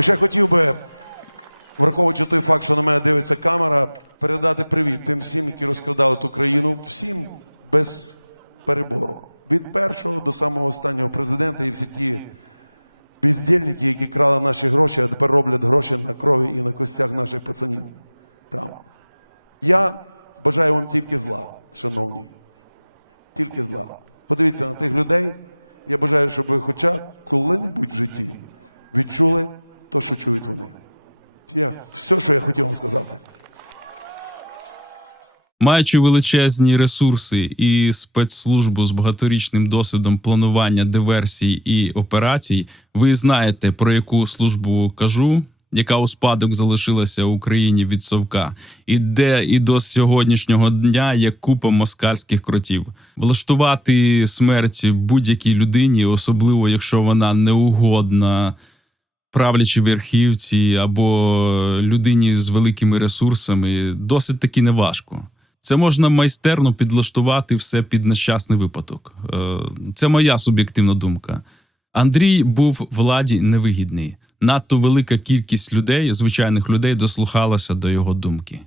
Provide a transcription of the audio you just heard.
І ще хотів би, враховуючи той факт, що на мене дивиться камера, передати привіт тим всім, які розкрадали ту країну, всім без перебору. Від першого до самого останнього президента і всі ті бездільники, які крали наші гроші, а тепер роблять гроші на крові і на костях наших пацанів. Там. Я бажаю вам тільки зла, шановні. Тільки зла. Подивіться на тих людей. Я бажаю, щоб ви хоча коли-небудь в житті відчули те, що чують вони. Я, все, що я хотів вам сказати. Маючи величезні ресурси і спецслужбу з багаторічним досвідом планування диверсій і операцій, ви знаєте про яку службу кажу, яка у спадок залишилася в Україні від совка, і де і до сьогоднішнього дня є купа москальських кротів. Влаштувати смерть будь-якій людині, особливо якщо вона неугодна правлячій верхівці або людині з великими ресурсами досить таки неважко. Це можна майстерно підлаштувати все під нещасний випадок. Е, Це моя суб'єктивна думка. Андрій був владі невигідний. Надто велика кількість людей, звичайних людей, дослухалася до його думки.